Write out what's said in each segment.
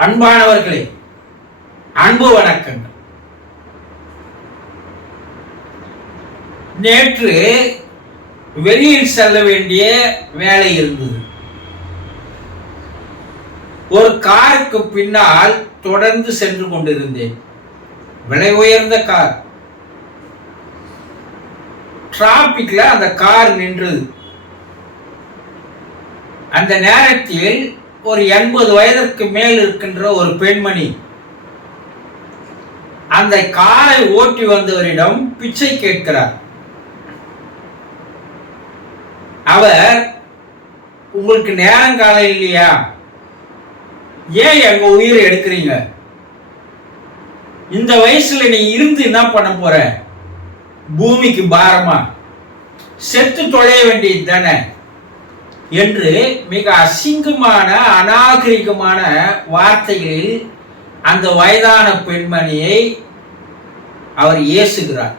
அன்பானவர்களே அன்பு வணக்கங்கள். நேற்று வெளியில் செல்ல வேண்டிய வேலை இருந்தது. ஒரு காருக்கு பின்னால் தொடர்ந்து சென்று கொண்டிருந்தேன். விலை உயர்ந்த கார். டிராபிக்ல அந்த கார் நின்றது. அந்த நேரத்தில் ஒரு எண்பது வயதிற்கு மேல் இருக்கின்ற ஒரு பெண்மணி அந்த காரை ஓட்டி வந்தவரிடம் பிச்சை கேட்கிறார். அவர் உங்களுக்கு நேரம் காலம் இல்லையா? ஏன் எங்க உயிரை எடுக்கிறீங்க? இந்த வயசுல நீ இருந்து என்ன பண்ண போற? பூமிக்கு பாரமா? செத்து தொலைய வேண்டியது தானே? என்று மிக அசிங்கமான அநாகரிகமான வார்த்தைகளில் அந்த வயதான பெண்மணியை அவர் ஏசுகிறார்.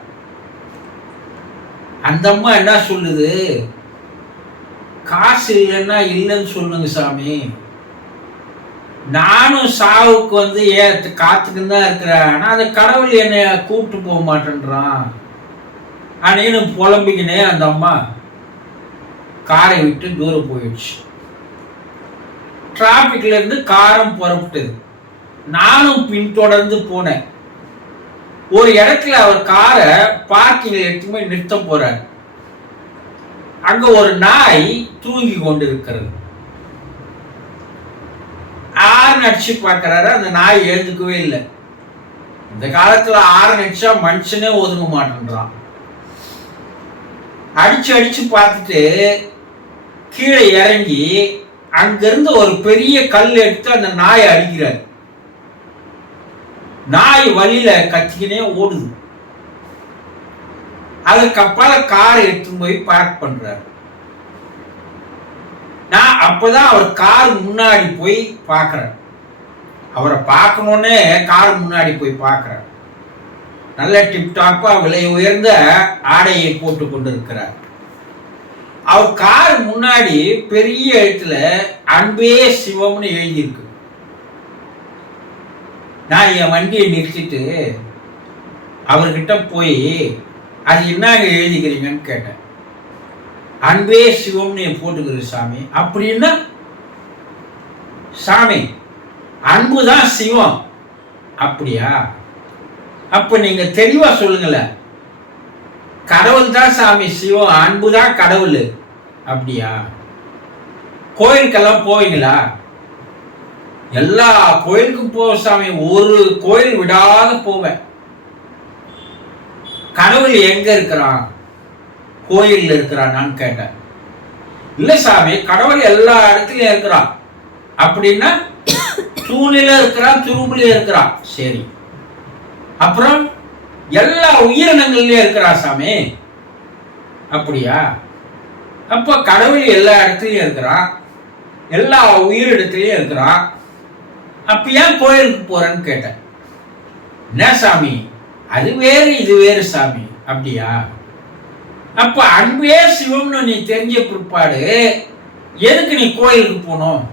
அந்த அம்மா என்ன சொல்லுது? காசு இல்லைன்னா இல்லைன்னு சொல்லுங்க சாமி. நானும் சாவுக்கு வந்து ஏ காத்துக்குன்னு தான் இருக்கிறேன். ஆனால் அந்த கடவுள் என்னை கூப்பிட்டு போக மாட்டேன்றான். அப்படின்னு புலம்பிக்கினே அந்த அம்மா. காரை விட்டு தூரம் போயிடுச்சு. டிராஃபிக்லேருந்து காரம் புறப்பட்டது நானும் பின்தொடர்ந்து போனேன். ஒரு இடத்துல அவர் காரை பார்க்கிங்ல எடுத்துமே நிறுத்த போறார். அங்க ஒரு நாய் தூங்கி கொண்டு இருக்கிறது ஆறு அடிச்சு பார்க்கிறாரு. அந்த நாய் எழுந்துக்கவே இல்லை. இந்த காலத்துல ஆறு அடிச்சா மனுஷனே ஒதுங்க மாட்டேன்றான். அடிச்சு அடிச்சு பார்த்துட்டு கீழே இறங்கி அங்கிருந்து ஒரு பெரிய கல் எடுத்து அந்த நாயை அடிக்கிறார். நாய் வழியில கத்திக்கினே ஓடுது. அதுக்கப்பால காரை எடுத்துன்னு போய் பார்க் பண்றாரு. நான் அப்பதான் அவர் கார் முன்னாடி போய் பார்க்கறேன். அவரை பார்க்கணுன்னே கார் முன்னாடி போய் பார்க்கறேன். நல்ல டிப்டாப்பா விலை உயர்ந்த ஆடையை போட்டு கொண்டிருக்கிறார். அவர் கார் முன்னாடி பெரிய எழுத்துல அன்பே சிவம்னு எழுதியிருக்கு. நான் என் வண்டியை நிறுத்திட்டு அவர்கிட்ட போய் அது என்னங்க எழுதிக்கிறீங்கன்னு கேட்டேன். அன்பே சிவம்னு போட்டுக்கிறது சாமி. அப்படின்னா சாமி அன்பு தான் சிவம். அப்படியா? அப்ப நீங்க தெளிவா சொல்லுங்களேன். கடவுள் தான் சாமி சிவம் அன்பு தான் கடவுள். அப்படியா? கோயிலுக்கெல்லாம் போவீங்களா? எல்லா கோயிலுக்கும் போவேன் சாமி ஒரு கோயில் விடாத போவேன். கடவுள் எங்க இருக்கிறான்? கோயில்ல இருக்கிறான் கேட்டேன். இல்ல சாமி கடவுள் எல்லா இடத்துலயும் இருக்கிறான். அப்படின்னா தூணில இருக்கிறான் துரும்புல இருக்கிறான். சரி. அப்புறம்? எல்லா உயிரினங்கள்லயும் இருக்கிறா சாமி. அப்படியா? அப்ப கடவுள் எல்லா இடத்துலயும் இருக்கிறான் எல்லா உயிரிடத்துலயும் இருக்கிறான் அப்ப ஏன் கோயிலுக்கு போறேன்னு கேட்டேன். என்ன சாமி? அது வேறு இது வேறு சாமி. அப்படியா? அப்ப அன்பே சிவம்னு நீ தெரிஞ்ச பிற்பாடு எதுக்கு நீ கோயிலுக்கு போகணும்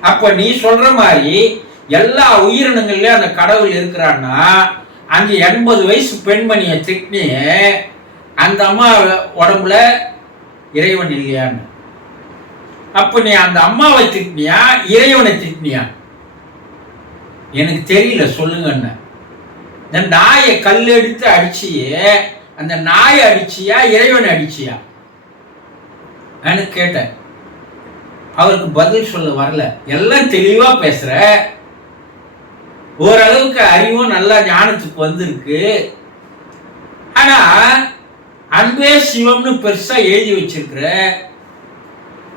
அப்ப நீ சொல்ற மாதிரி எல்லா உயிரினங்கள்லயும் அந்த கடவுள் இருக்கிறான்னா அந்த எண்பது வயசு பெண்மணியை திட்டினி அந்த அம்மா உடம்புல இறைவன் இல்லையான்னு? அப்ப நீ அந்த அம்மாவை திட்டினியா இறைவனை திட்டினியா? எனக்கு தெரியல சொல்லுங்கன்னு. இந்த நாயை கல் எடுத்து அடிச்சியே அந்த நாயை அடிச்சியா இறைவனை அடிச்சியா? நான் கேட்டேன். அவருக்கு பதில் சொல்ல வரல. எல்லாம் தெளிவா பேசுற. ஓரளவுக்கு அறிவும் நல்லா ஞானத்துக்கு வந்திருக்கு. ஆனா அன்பே சிவம்னு பெருசா எழுதி வச்சிருக்கிற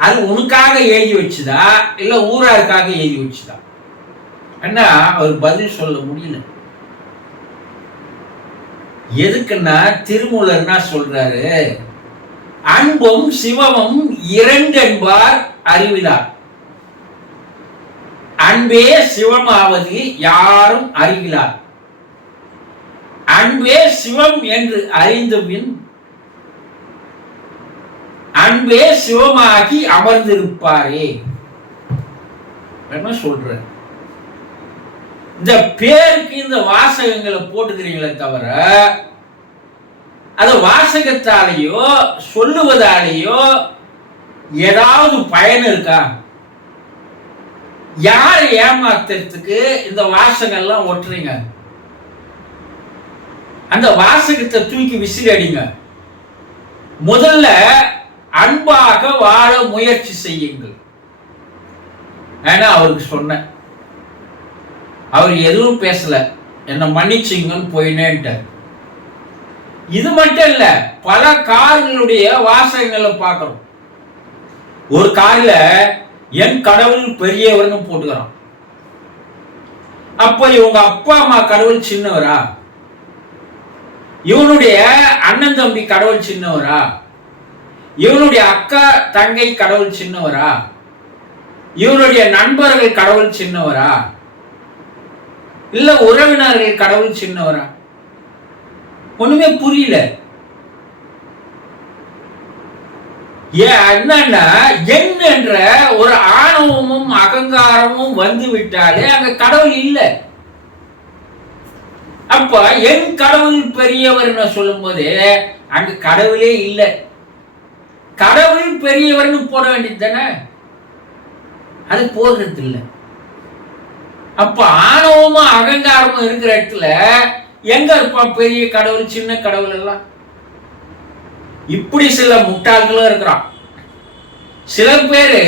அது உனக்காக எழுதி வச்சுதா? இல்ல ஊராருக்காக எழுதி வச்சுதா? அண்ணா அவர் பதில் சொல்ல முடியல. எதுக்குன்னா திருமூலர்னா சொல்றாரு அன்பும் சிவமும் இரண்டு என்பார் அறிவிலார் அன்பே சிவமாவது யாரும் அறிகிறார். அன்பே சிவம் என்று அறிந்த பின் அன்பே சிவமாகி அமர்ந்திருப்பாரே. என்ன சொல்ற? இந்த பேருக்கு இந்த வாசகங்களை போட்டுக்கிறீங்களே தவிர அது வாசகத்தாலேயோ சொல்லுவதாலேயோ ஏதாவது பயன் இருக்கா? யாரை ஏமாத்துறதுக்கு இந்த வாசகெல்லாம் ஒட்டுறீங்க? அந்த வாசகத்தை தூக்கி விசிறி அடிங்க முதல்ல அன்பாக வாழ முயற்சி செய்யுங்கள். ஏன்னா அவருக்கு சொன்னேன். அவர் எதுவும் பேசல. என்னை மன்னிச்சிங்கன்னு போயினேன்ட்டார். இது மட்டும் இல்ல பல கார்களுடைய வாசகங்களை பார்க்கிறோம். ஒரு காரில் என் கடவுள் பெரியவர்னு போட்டுக்கிறான். அப்ப இவங்க அப்பா அம்மா கடவுள் சின்னவரா? இவனுடைய அண்ணன் தம்பி கடவுள் சின்னவரா? இவனுடைய அக்கா தங்கை கடவுள் சின்னவரா? இவனுடைய நண்பர்கள் கடவுள் சின்னவரா? இல்ல உறவினர்கள் கடவுள் சின்னவரா? ஒண்ணுமே புரியல ஏன் என்னன்னா என் என்ற ஒரு ஆணவமும் அகங்காரமும் வந்து விட்டாலே அங்க கடவுள் இல்லை. அப்ப என் கடவுள் பெரியவர்னு சொல்லும் போது அங்க கடவுளே இல்லை. கடவுள் பெரியவர்னு போட வேண்டியது தானே? அது போடுறது இல்லை அப்ப ஆணவமும் அகங்காரமும் இருக்கிற இடத்துல எங்க இருப்பான் பெரிய கடவுள் சின்ன கடவுள் எல்லாம்? இப்படி சில முட்டாள்களும் இருக்கிறான். சில பேரு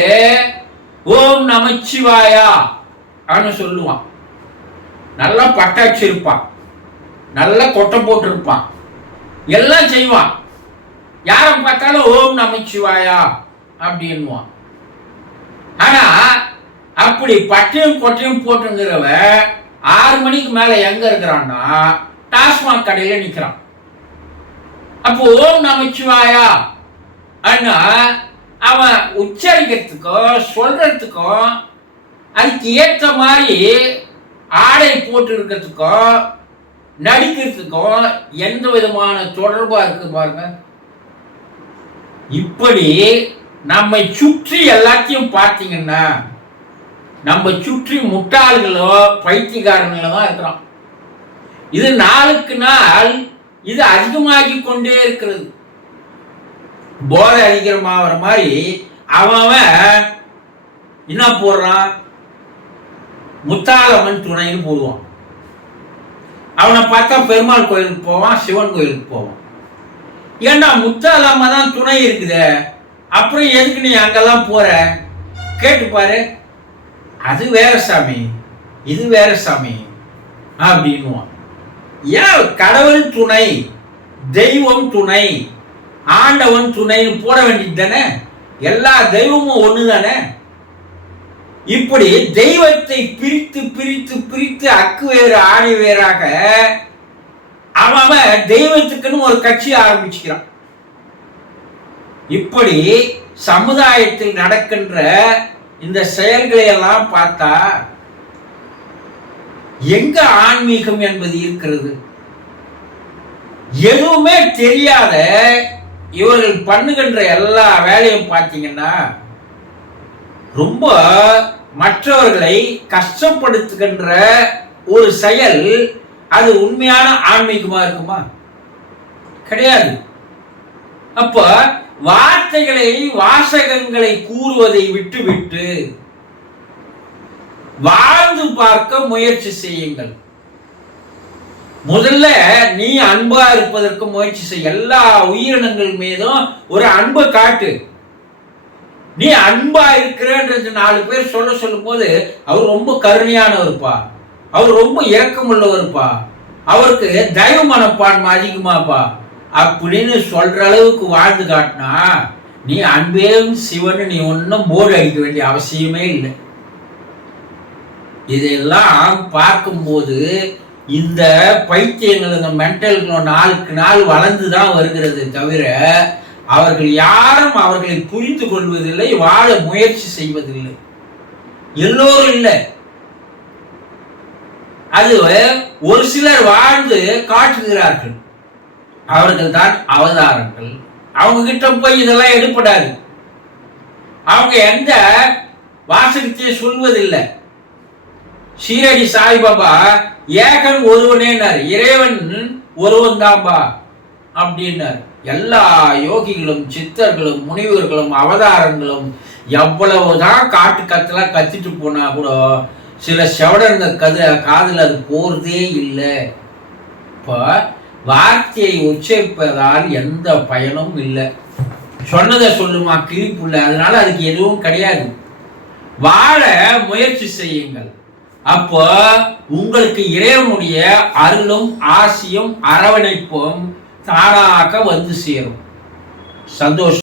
ஓம் நமச்சிவாயா அப்படின்னு சொல்லுவான். நல்லா பட்டாட்சி இருப்பான் நல்லா கொட்டை போட்டிருப்பான். எல்லாம் செய்வான். யாரை பார்த்தாலும் ஓம் நமச்சிவாயா அப்படின்வான் ஆனா அப்படி பட்டையும் கொட்டையும் போட்டுங்கிறவ ஆறு மணிக்கு மேல எங்க இருக்கிறான்னா டாஸ்மாக் கடையில நிக்கிறான். அப்போ ஓம் நமச்சிவாயா? அண்ணா அவன் உச்சரிக்கிறதுக்கும் சொல்றதுக்கும் அதுக்கு ஏற்ற மாதிரி ஆடை போட்டு இருக்கிறதுக்கும் நடிக்கிறதுக்கும் எந்த விதமான தொடர்பா இருக்கு பாருங்க. இப்படி நம்மை சுற்றி எல்லாத்தையும் பார்த்தீங்கன்னா நம்ம சுற்றி முட்டாள்களோ பைத்தியக்காரங்களோ தான் இருக்கிறோம் இது நாளுக்கு நாள் இது அதிகமாகி கொண்டே இருக்கிறது. போதை அதிகமாகிற மாதிரி அவன் அவன் என்ன போடுறான்? முத்தாளம்மன் துணைன்னு போடுவான். அவனை பார்த்தா பெருமாள் கோயிலுக்கு போவான் சிவன் கோயிலுக்கு போவான். ஏண்டா முத்தாளம்ம தான் துணை இருக்குதே? அப்புறம் எதுக்கு நீ அங்கெல்லாம் போற? கேட்டு பாரு. அது வேற சாமி. இது வேற சாமி. அப்படின்னுவான். ஏன் கடவுள் துணை தெய்வம் துணை ஆண்டவன் துணைன்னு போட வேண்டியது தானே? எல்லா தெய்வமும் ஒன்று தானே? இப்படி தெய்வத்தை பிரித்து பிரித்து பிரித்து அக்கு வேறு ஆணி வேறாக அவன் அவன் தெய்வத்துக்குன்னு ஒரு கட்சி ஆரம்பிச்சுக்கிறான். இப்படி சமுதாயத்தில் நடக்கின்ற இந்த செயல்களை எல்லாம் பார்த்தா எங்க ஆன்மீகம் என்பது இருக்கிறது? எதுவுமே தெரியாத இவர்கள் பண்ணுகின்ற எல்லா வேலையும் பார்த்தீங்கன்னா ரொம்ப மற்றவர்களை கஷ்டப்படுத்துகின்ற ஒரு செயல் அது உண்மையான ஆன்மீகமா இருக்குமா? கிடையாது. அப்ப வார்த்தைகளை வாசகங்களை கூறுவதை விட்டுவிட்டு வாழ்ந்து பார்க்க முயற்சி செய்யுங்கள். முதல்ல நீ அன்பா இருப்பதற்கு முயற்சி செய். எல்லா உயிரினங்கள் மீதும் ஒரு அன்பை காட்டு. நீ அன்பா இருக்கிறன்றது நாலு பேர் சொல்ல சொல்லும் போது அவர் ரொம்ப கருணையானவர்ப்பா. அவர் ரொம்ப இரக்கமுள்ளவர்ப்பா. அவருக்கு தயவு மனப்பான்மை அதிகமாப்பா. அப்படின்னு சொல்ற அளவுக்கு வாழ்ந்து காட்டினா நீ அன்பே சிவன் நீ ஒன்றும் போர்டு அடிக்க வேண்டிய அவசியமே இல்லை. இதெல்லாம் பார்க்கும்போது இந்த பைத்தியங்கள் இந்த மென்டல்களும் நாளுக்கு நாள் வளர்ந்து தான் வருகிறது தவிர அவர்கள் யாரும் அவர்களை புரிந்து கொள்வதில்லை வாழ முயற்சி செய்வதில்லை. எல்லோரும் இல்லை. அது ஒரு சிலர் வாழ்ந்து காட்டுகிறார்கள். அவர்கள் தான் அவதாரங்கள். அவங்க கிட்ட போய் இதெல்லாம் எடுப்படாது அவங்க எந்த வாசகத்தையும் சொல்வதில்லை. ஷீரடி சாய்பாபா ஏகன் ஒருவனேனார் இறைவன் ஒருவன் தான்பா அப்படின்னார். எல்லா யோகிகளும் சித்தர்களும் முனிவர்களும் அவதாரங்களும் எவ்வளவுதான் காட்டு கத்தெல்லாம் கத்திட்டு போனா கூட சில செவடங்க கது காதில் அது போறதே இல்லை. இப்போ வார்த்தையை உச்சரிப்பதால் எந்த பயனும் இல்லை. சொன்னதை சொல்லுமா கிழிப்புள்ள அதனால அதுக்கு எதுவும் கிடையாது. வாழ முயற்சி செய்யுங்கள். அப்போ உங்களுக்கு இறைவனுடைய அருளும் ஆசியும் அரவணைப்பும் தானாக வந்து சேரும். சந்தோஷம்.